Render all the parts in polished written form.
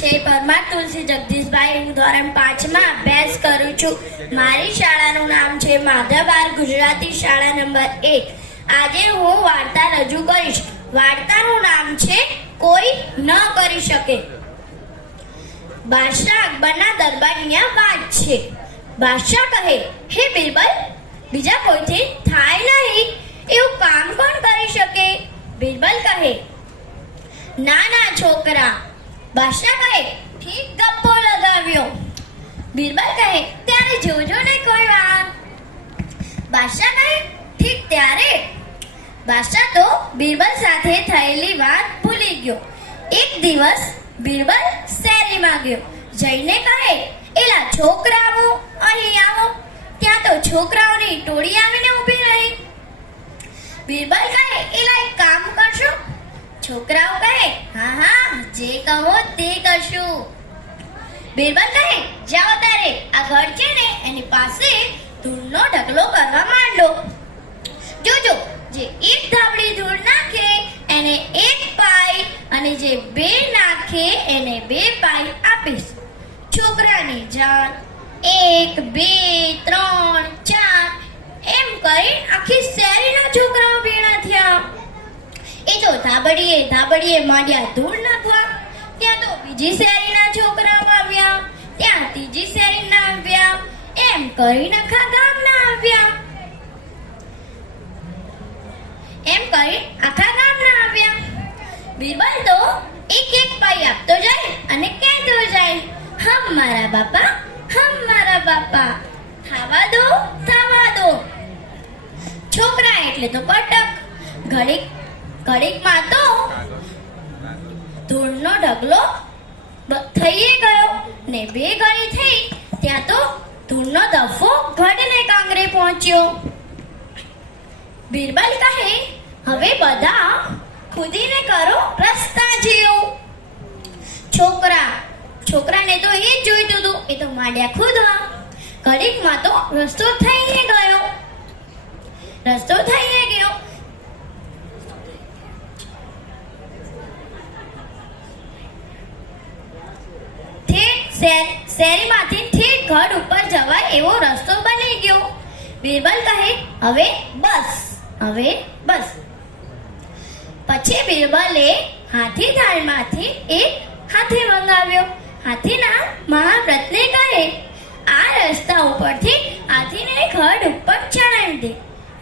છે પરમાર તુલસી જગદીશભાઈ. હું ધોરણ 5 માં અભ્યાસ કરું છું. મારી શાળાનું નામ છે માધવબાર ગુજરાતી શાળા નંબર 1. આજે હું વાર્તા રજૂ કરીશ. વાર્તાનું નામ છે કોઈ ન કરી શકે. બાદશાહ અકબરના દરબારની આ વાત છે. બાદશાહ કહે, હે બિરબલ, બીજા કોઈથી થાય નહીં એવું કામ કોણ કરી શકે? બિરબલ કહે, નાના છોકરા. બાદશાહ કહે, ઠીક, ગપ્પો લગાવ્યો. બિરબલ કહે, ત્યારે જોજો ને કોઈ વાર. બાદશાહ કહે, ઠીક, ત્યારે. બાદશાહ તો બિરબલ સાથે થયેલી વાત ભૂલી ગયો. એક દિવસ બિરબલ શેરીમાં ગયો. જઈને કહે, એલા છોકરાઓ, અહીં આવો. ત્યાં તો છોકરાઓની ટોળી આવીને ઊભી રહી. બિરબલ કહે, એલા એક કામ કરશો? છોકરાઓ કહે, હા હા, જે કહો તે કરશું. બિરબલ કહે, જાઓ તારે આ ઘર છે ને એની પાસે ધૂળનો ઢગલો કરવા માંડો. જોજો, જે એક ધાબળી ધૂળ નાખે એને 1 પાઈ અને જે 2 નાખે એને 2 પાઈ આપીશ. છોકરાની જાન 1 2 3 4 એમ કરી આખી શેરીના છોકરાઓ ભેળા થયા. એ તો ધાબળીએ માંડ્યા ધૂળ નાખવા. ત્યાં તો બીજી શેરીના છોકરાઓ આવ્યા, ત્યાં ત્રીજી શેરીના આવ્યા, એમ કરીને આખા ગામના આવ્યા. બિરબલ તો એક પાઈ આપતો જાય અને કહેતો જાય, હમ મારા બાપા, હમ મારા બાપા, થાવા દો, થાવા દો. છોકરા એટલે તો કટક. ઘડીકમાં તો ધૂળનો ઢગલો થઈ ગયો ને 2 ઘડી થઈ ત્યાં તો ધૂળનો દફો ઘડને કાંગરે પહોંચ્યો. બિરબલ કહે, હવે બધા ખુદીને કરો રસ્તા જેવું. છોકરાને તો એ જ જોઈતું હતું. એ તો માંડ્યા ખુદવા. ઘડીકમાં તો રસ્તો થઈ ગયો. શેરીમાંથી ઠેઠ ઘર ઉપર જવાય એવો રસ્તો બની ગયો. બિરબલ કહે, હવે બસ. પછી બિરબલે હાથી થાળમાંથી એક હાથી મંગાવ્યો. હાથીના મહાવ્રતને કહે, આ રસ્તા ઉપરથી હાથીને ઘડ ઉપર ચડાવી દે.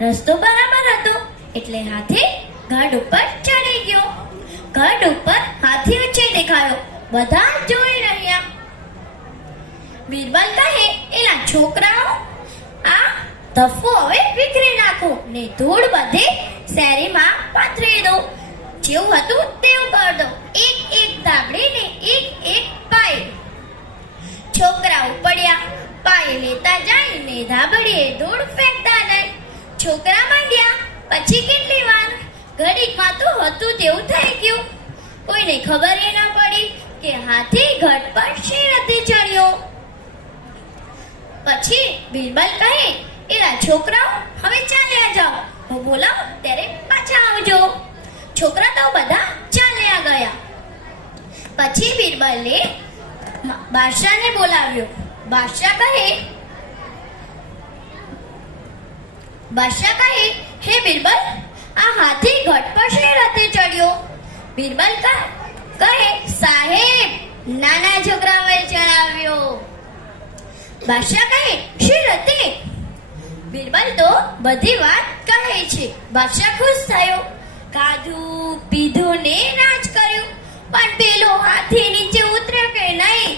રસ્તો બરાબર હતો એટલે હાથી ઘડ ઉપર ચડી ગયો. ઘડ ઉપર હાથી ઊંચે દેખાયો. બધા જોઈ રહ્યા. બિરબલ કહે, એલા છોકરાઓ, આ ધફો હવે વિખરી નાખો ને ધૂળ બધે શેરીમાં પાથરી દો. જેવું હતું તેવું કર દો. એક ધાબળી ને એક પાઈ. છોકરાઓ પડ્યા. પાઈ લેતા જાય ને ધાબળીએ ધૂળ ફેંકતા જાય. છોકરા માંડ્યા. પછી કેટલી વાર ઘડીકમાં તો હતું તેવું થઈ ગયું. કોઈને ખબર એ ન પડી કે હાથી ઘટ પર શી રીતે ચડ્યો. પછી બિરબલ કહે, એલા છોકરાઓ, હવે ચાલ્યા જાઓ. હું બોલાવું ત્યારે પાછા આવજો. છોકરા તો બધા ચાલ્યા ગયા. પછી બિરબલે બાદશાહને બોલાવ્યો. બાદશાહ કહે, હે બિરબલ, આ હાથી ઘટ પર શી રીતે ચડ્યો? બિરબલ કહે, સાહેબ, નાના છોકરાઓએ ચડાવ્યો. બાદશાહ કહે, શી રીતે? બિરબલ તો બધી વાત કહે છે. બાદશાહ ખુશ થયો. ખાધું પીધું ને રાજ કર્યું, પણ પેલો હાથી નીચે ઉતરે કે નહીં?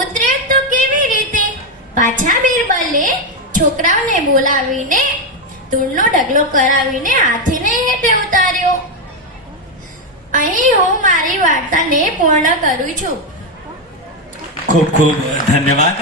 ઉતરે તો કેવી રીતે? પાછા બિરબલે છોકરાઓને બોલાવીને ધૂળનો ઢગલો કરાવીને હાથીને હેઠે ઉતાર્યો. અહીં હું મારી વાર્તાને પૂર્ણ કરું છું. ખૂબ ખૂબ ધન્યવાદ.